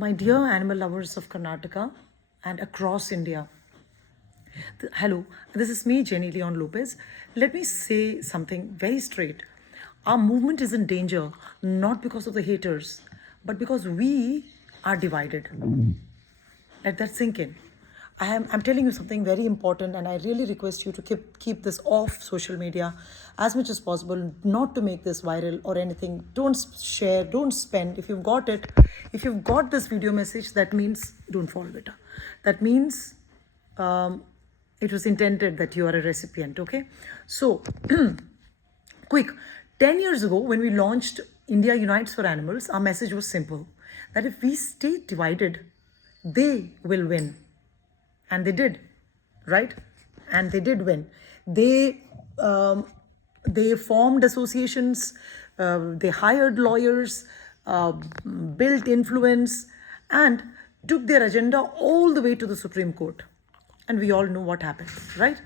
My dear animal lovers of Karnataka and across India, hello, this is me, Jenny Leon Lopez. Let me say something very straight. Our movement is in danger not because of the haters, but because we are divided. Let that sink in. I'm telling you something very important, and I really request you to keep this off social media as much as possible, not to make this viral or anything. Don't share, don't spend. If you've got this video message, that means don't follow it. That means it was intended that you are a recipient, okay? So, quick, 10 years ago, when we launched India Unites for Animals, our message was simple that if we stay divided, they will win. And they did, right? And they did win. They formed associations, they hired lawyers, built influence, and took their agenda all the way to the Supreme Court. And we all know what happened, right?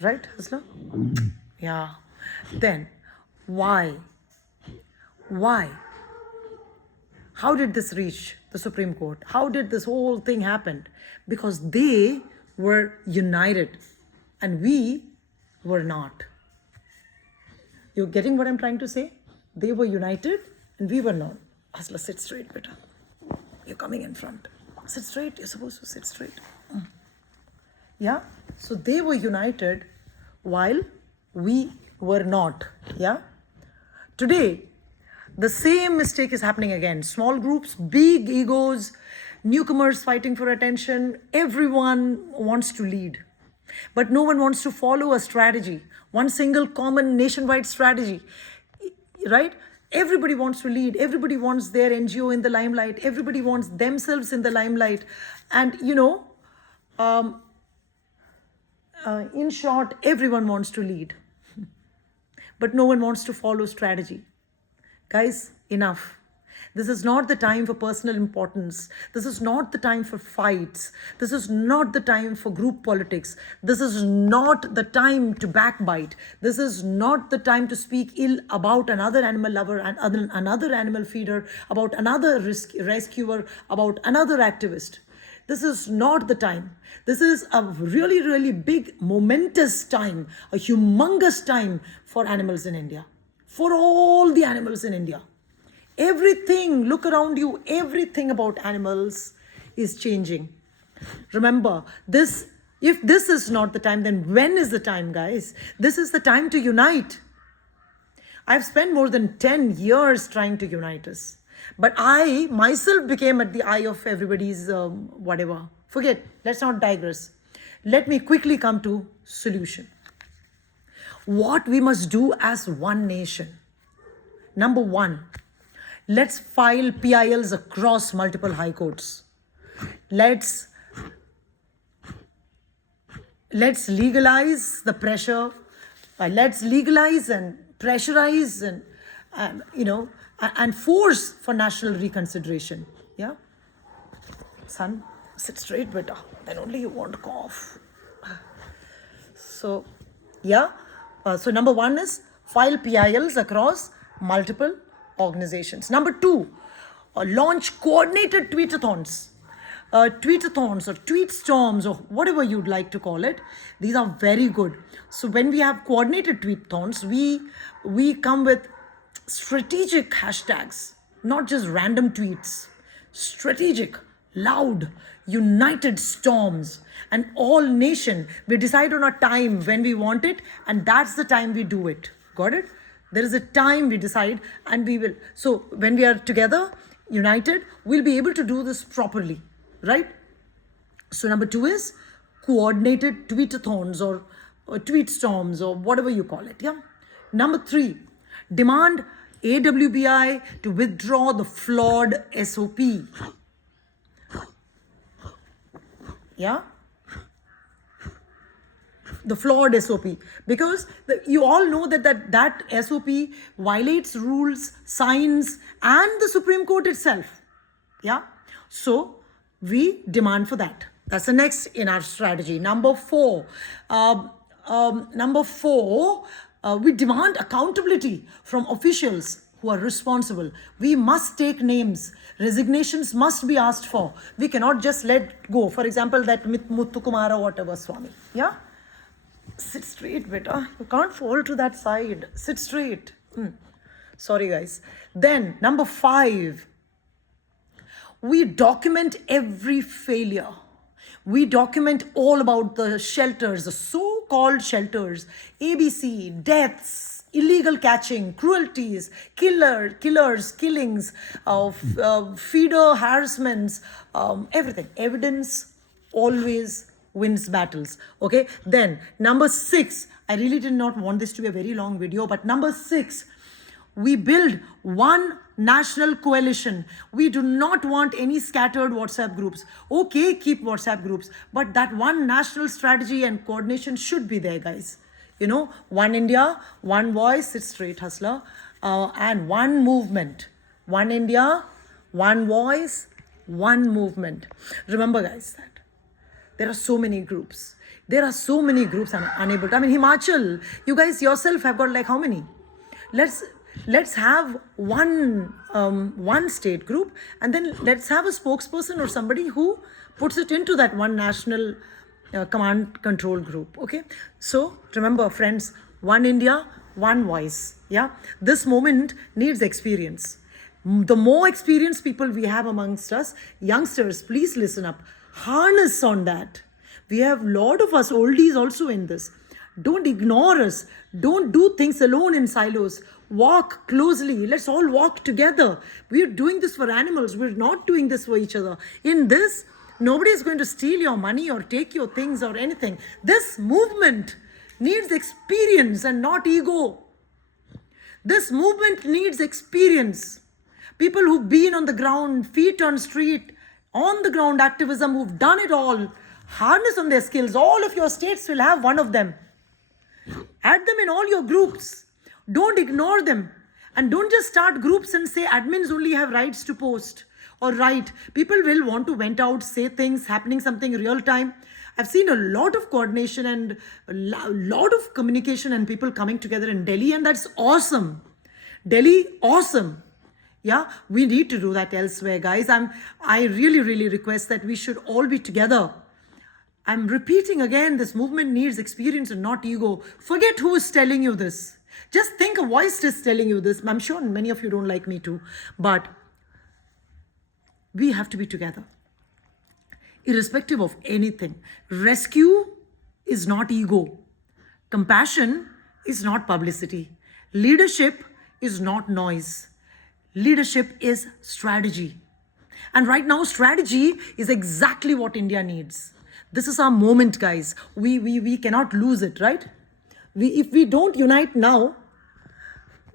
Right, Hasla? Yeah. Then, why? Why? How did this reach the Supreme Court? How did this whole thing happen? Because they were united and we were not. You're getting what I'm trying to say? They were united and we were not. Asla, sit straight, beta. You're coming in front. Sit straight. You're supposed to sit straight. Yeah? So they were united while we were not. Yeah? Today, the same mistake is happening again. Small groups, big egos, newcomers fighting for attention. Everyone wants to lead. But no one wants to follow a strategy, one single common nationwide strategy, right? Everybody wants to lead. Everybody wants their NGO in the limelight. Everybody wants themselves in the limelight. And, in short, everyone wants to lead. But no one wants to follow strategy. Guys, enough. This is not the time for personal importance. This is not the time for fights. This is not the time for group politics. This is not the time to backbite. This is not the time to speak ill about another animal lover and another animal feeder, about another rescuer, about another activist. This is not the time. This is a really, really big, momentous time, a humongous time for animals in India. For all the animals in India. Everything, look around you, everything about animals is changing. Remember, if this is not the time, then when is the time, guys? This is the time to unite. I've spent more than 10 years trying to unite us. But I myself became at the eye of everybody's whatever. Forget, let's not digress. Let me quickly come to solution. What we must do as one nation. Number one, let's file PILs across multiple high courts. Let's legalize the pressure. Let's legalize and pressurize and force for national reconsideration. Yeah? Son, sit straight, beta. Then only you won't cough. So, yeah. So number one is file PILs across multiple organizations. Number two, launch coordinated tweetathons. Tweetathons or tweet storms or whatever you'd like to call it. These are very good. So when we have coordinated tweetathons, we come with strategic hashtags, not just random tweets. Strategic, loud, united storms. And all nation, we decide on a time when we want it, and that's the time we do it. Got it? There is a time we decide, and we will. So when we are together, united, we'll be able to do this properly, right? So number two is coordinated tweetathons or tweet storms or whatever you call it. Yeah. Number three, demand AWBI to withdraw the flawed SOP. Yeah? The flawed SOP. Because you all know that SOP violates rules, signs, and the Supreme Court itself. Yeah? So, we demand for that. That's the next in our strategy. Number four, we demand accountability from officials who are responsible. We must take names. Resignations must be asked for. We cannot just let go. For example, that Muthukumara whatever Swami. Yeah? Sit straight, beta. You can't fall to that side. Sit straight. Sorry, guys. Then, number 5. We document every failure. We document all about the shelters, the so-called shelters, ABC, deaths, illegal catching, cruelties, killers, killings, feeder harassments, everything. Evidence always wins battles. Okay. Then number 6. I really did not want this to be a very long video, but number 6. We build one national coalition. We do not want any scattered WhatsApp groups. Okay, keep WhatsApp groups, but that one national strategy and coordination should be there, guys. You know, one India, one voice, sit straight, hustler, and one movement. One India, one voice, one movement. Remember, guys, that there are so many groups. There are so many groups I'm unable to. I mean, Himachal, you guys yourself have got like how many? Let's have one state group, and then let's have a spokesperson or somebody who puts it into that one national command control group. Okay, so remember, friends, one India, one voice. Yeah, this moment needs experience. The more experienced people we have amongst us, youngsters, please listen up. Harness on that. We have a lot of us oldies also in this. Don't ignore us. Don't do things alone in silos. Walk closely. Let's all walk together. We're doing this for animals. We're not doing this for each other. In this, nobody is going to steal your money or take your things or anything. This movement needs experience and not ego. This movement needs experience. People who've been on the ground, feet on street, on the ground activism, who've done it all, harness on their skills. All of your states will have one of them. Add them in all your groups. Don't ignore them. And don't just start groups and say admins only have rights to post or write. People will want to vent out, say things, happening something real time. I've seen a lot of coordination and a lot of communication and people coming together in Delhi, and that's awesome. Delhi, awesome. Yeah, we need to do that elsewhere, guys. I really request that we should all be together. I'm repeating again, this movement needs experience and not ego. Forget who is telling you this. Just think a voice is telling you this. I'm sure many of you don't like me too, but we have to be together. Irrespective of anything. Rescue is not ego. Compassion is not publicity. Leadership is not noise. Leadership is strategy. And right now, strategy is exactly what India needs. This is our moment, guys. We cannot lose it, right? If we don't unite now,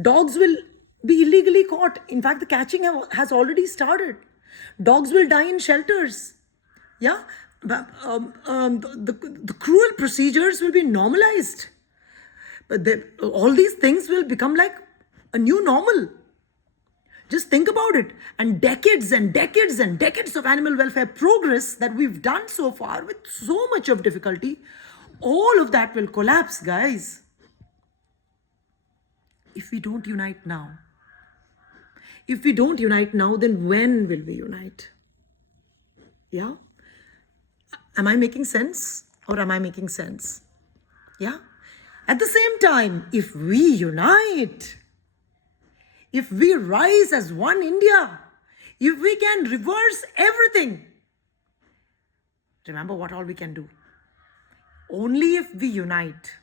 dogs will be illegally caught. In fact, the catching has already started. Dogs will die in shelters. Yeah? The cruel procedures will be normalized. But all these things will become like a new normal. Just think about it. And decades and decades and decades of animal welfare progress that we've done so far with so much of difficulty, all of that will collapse, guys, if we don't unite now. If we don't unite now, then when will we unite? Yeah? Am I making sense or am I making sense? Yeah? At the same time, if we unite, if we rise as one India, if we can reverse everything, remember what all we can do. Only if we unite,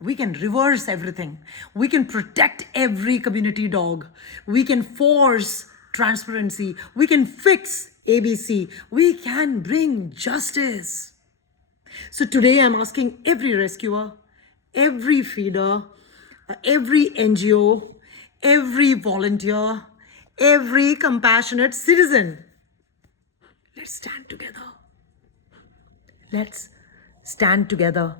we can reverse everything. We can protect every community dog. We can force transparency. We can fix ABC. We can bring justice. So today I'm asking every rescuer, every feeder, every NGO, every volunteer, every compassionate citizen, let's stand together. Let's stand together.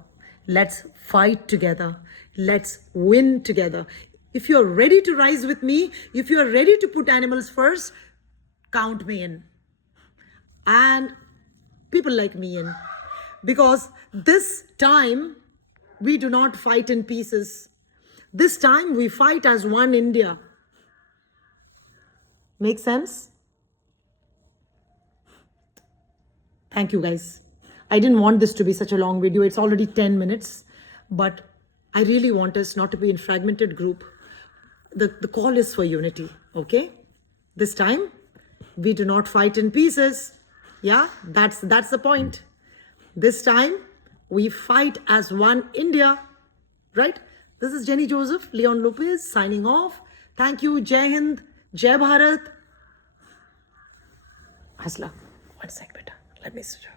Let's fight together. Let's win together. If you're ready to rise with me, if you're ready to put animals first, count me in. And people like me in. Because this time, we do not fight in pieces. This time we fight as one India. Make sense? Thank you, guys. I didn't want this to be such a long video. It's already 10 minutes, but I really want us not to be in fragmented group. The call is for unity, okay? This time, we do not fight in pieces. Yeah, that's the point. This time, we fight as one India, right? This is Jenny Joseph, Leon Lopez signing off. Thank you. Jai Hind, Jai Bharat. Hasla, one sec, beta. Let me switch off.